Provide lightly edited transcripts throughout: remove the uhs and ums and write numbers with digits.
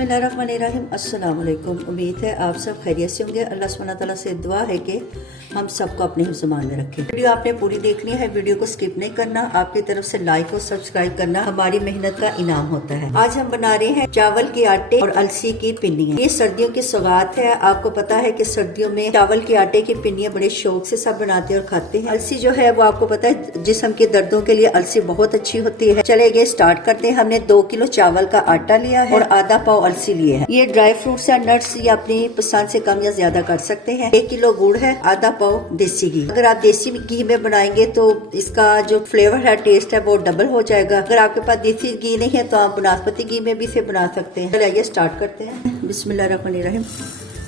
बिस्मिल्लाहिर्रहमानिर्रहीम। अस्सलाम वालेकुम। उम्मीद है आप सब खैरियत से होंगे। अल्लाह सुब्हानहू तआला से दुआ है कि हम सबको अपने हिफ्ज़-ए-मान में रखें। वीडियो आपने पूरी देखनी है, वीडियो को स्किप नहीं करना। आपकी तरफ से लाइक और सब्सक्राइब करना हमारी मेहनत का इनाम होता है। आज हम बना रहे हैं चावल के आटे और अलसी की पिन्नियाँ। ये सर्दियों की सौगात है। आपको पता है कि सर्दियों में चावल के आटे की पिन्नियाँ बड़े शौक से सब बनाते हैं और खाते हैं। अलसी जो है वो आपको पता है जिस्म के दर्दों के लिए अलसी बहुत अच्छी होती है। चलिए स्टार्ट करते हैं। हमने 2 किलो चावल का आटा लिया है और आधा पाव अलसी लिए है। ये ड्राई फ्रूट्स या नट्स या अपनी पसंद से कम या ज्यादा कर सकते हैं। 1 किलो गुड़ है, आधा पाव देसी घी। अगर आप देसी घी में बनाएंगे तो इसका जो फ्लेवर है, टेस्ट है, वो डबल हो जाएगा। अगर आपके पास देसी घी नहीं है तो आप बनास्पति घी में भी इसे बना सकते हैं। चलिए स्टार्ट करते हैं। बिस्मिल्लाहिर्रहमानिर्रहीम।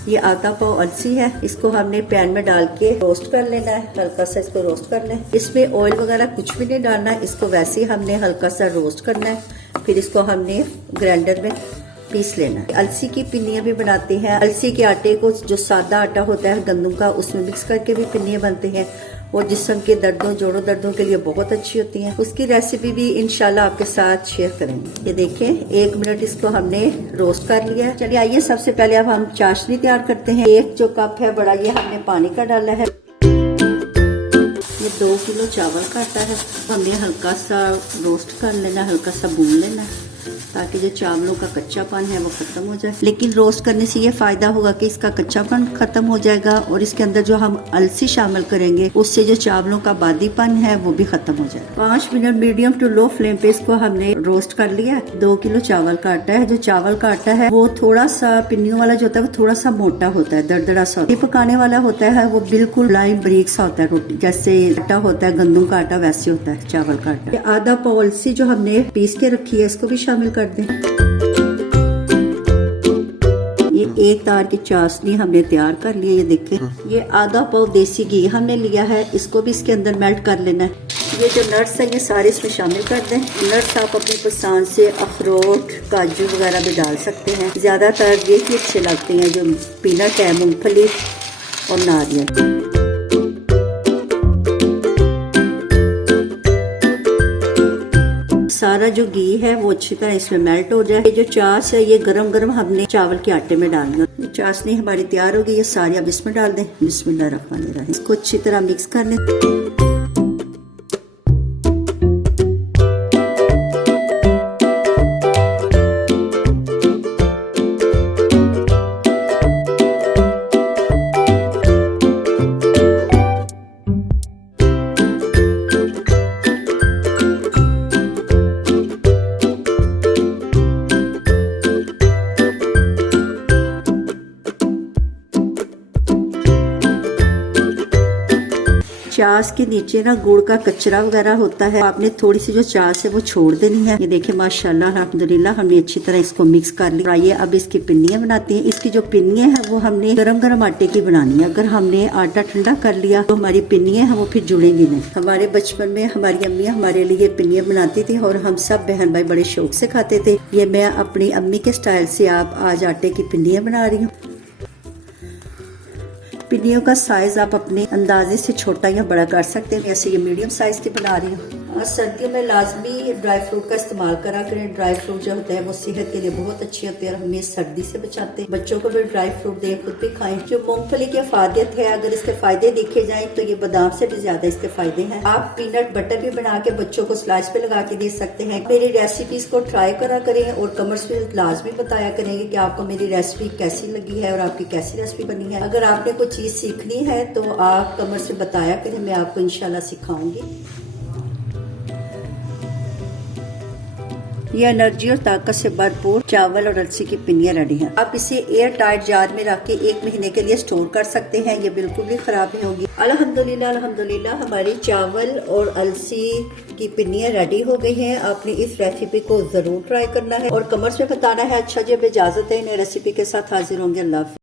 ये आधा पाव अलसी है, इसको हमने पैन में डाल के रोस्ट कर लेना है। हल्का सा इसको रोस्ट कर लें। इसमें ऑयल वगैरह कुछ भी नहीं डालना है, इसको वैसे ही हमने हल्का सा रोस्ट करना है। फिर इसको हमने ग्राइंडर में पीस लेना है। अलसी की पिन्नियाँ भी बनाते हैं। अलसी के आटे को जो सादा आटा होता है गंदम का, उसमें मिक्स करके भी पिन्नियाँ बनते हैं और जिस्म के दर्दों, जोड़ों दर्दों के लिए बहुत अच्छी होती हैं। उसकी रेसिपी भी इंशाल्लाह आपके साथ शेयर करेंगे। ये देखें 1 मिनट इसको हमने रोस्ट कर लिया है। चलिए आइए सबसे पहले अब हम चाशनी तैयार करते हैं। 1 जो कप है बड़ा, ये हमने पानी का डाला है। ये 2 किलो चावल का आटा है, हमने हल्का सा रोस्ट कर लेना, हल्का सा भून लेना ताकि जो चावलों का कच्चापन है वो खत्म हो जाए। लेकिन रोस्ट करने से ये फायदा होगा कि इसका कच्चापन खत्म हो जाएगा और इसके अंदर जो हम अलसी शामिल करेंगे उससे जो चावलों का बादीपन है वो भी खत्म हो जाएगा। 5 minute medium to low flame पे इसको हमने रोस्ट कर लिया। 2 किलो चावल का आटा है। जो चावल का आटा है वो थोड़ा सा पिन्नियों वाला जो होता है वो थोड़ा सा मोटा होता है, दरदरा सा। ये पकाने वाला होता है वो बिल्कुल लाइन बारीक सा होता है, रोटी जैसे आटा होता है गंदम का आटा वैसे होता है चावल का आटा। आधा पाव अलसी जो हमने पीस के रखी है इसको भी शामिल कर दें। ये 1 तार की चाशनी हमने तैयार कर ली है। ये देखें, ये आधा पाव देसी घी हमने लिया है, इसको भी इसके अंदर मेल्ट कर लेना है। ये जो नट्स है ये सारे इसमें शामिल कर दें। नट्स आप अपनी पसंद से अखरोट, काजू वगैरह भी डाल सकते हैं। ज्यादातर ये ही अच्छे लगते हैं, जो पीनट है, मूंगफली और नारियल। सारा जो घी है वो अच्छी तरह इसमें मेल्ट हो जाए। ये जो चाश है ये गरम गरम हमने चावल के आटे में डालनी है। चाशनी हमारी तैयार हो गई, ये सारी अब इसमें डाल दें। बिस्मिल्लाहिर्रहमानिर्रहीम। इसको अच्छी तरह मिक्स कर लें। चाश के नीचे ना गुड़ का कचरा वगैरह होता है, आपने थोड़ी सी जो चाश है वो छोड़ देनी है। ये देखिए माशाल्लाह अल्हम्दुलिल्लाह हमने अच्छी तरह इसको मिक्स कर लिया। आइए अब इसकी पिन्नियाँ बनाते हैं। इसकी जो पिन्नियाँ हैं वो हमने गरम गरम आटे की बनानी है। अगर हमने आटा ठंडा कर लिया तो हमारी पिन्नियाँ हैं वो फिर जुड़ेंगी नहीं। हमारे बचपन में हमारी अम्मियाँ हमारे लिए पिन्नियाँ बनाती थी और हम सब बहन भाई बड़े शौक से खाते थे। ये मैं अपनी अम्मी के स्टाइल से आप आज आटे की पिन्नियाँ बना रही हूँ। पिन्नियों का साइज आप अपने अंदाजे से छोटा या बड़ा कर सकते हैं। वैसे ये मीडियम साइज की बना रही हूँ। सर्दियों में लाजमी ड्राई फ्रूट का इस्तेमाल करा करें। ड्राई फ्रूट जो होते हैं वो सेहत के लिए बहुत अच्छे होते हैं और हमें सर्दी से बचाते हैं। बच्चों को भी ड्राई फ्रूट दें, खुद भी खाएं। जो मूंगफली की अफादियत है, अगर इसके फायदे देखे जाएं तो ये बादाम से भी ज्यादा इसके फायदे हैं। आप पीनट बटर भी बना के बच्चों को स्लाइस पे लगा के दे सकते हैं। मेरी रेसिपीज को ट्राई करा करें और कमेंट्स में लाजमी बताया करेंगे कि आपको मेरी रेसिपी कैसी लगी है और आपकी कैसी रेसिपी बनी है। अगर आपने कोई चीज सीखनी है तो आप कमेंट्स में बताया करें, मैं आपको इंशाल्लाह सिखाऊंगी। ये एनर्जी और ताकत से भरपूर चावल और अलसी की पिन्नियाँ रेडी हैं। आप इसे एयर टाइट जार में रख के 1 महीने के लिए स्टोर कर सकते हैं। ये बिल्कुल भी खराब नहीं होगी। अल्हम्दुलिल्लाह अल्हम्दुलिल्लाह हमारी चावल और अलसी की पिन्नियाँ रेडी हो गई हैं। आपने इस रेसिपी को जरूर ट्राई करना है और कमेंट्स में बताना है। अच्छा जी, अब इजाजत है, नई रेसिपी के साथ हाजिर होंगे। अल्लाह।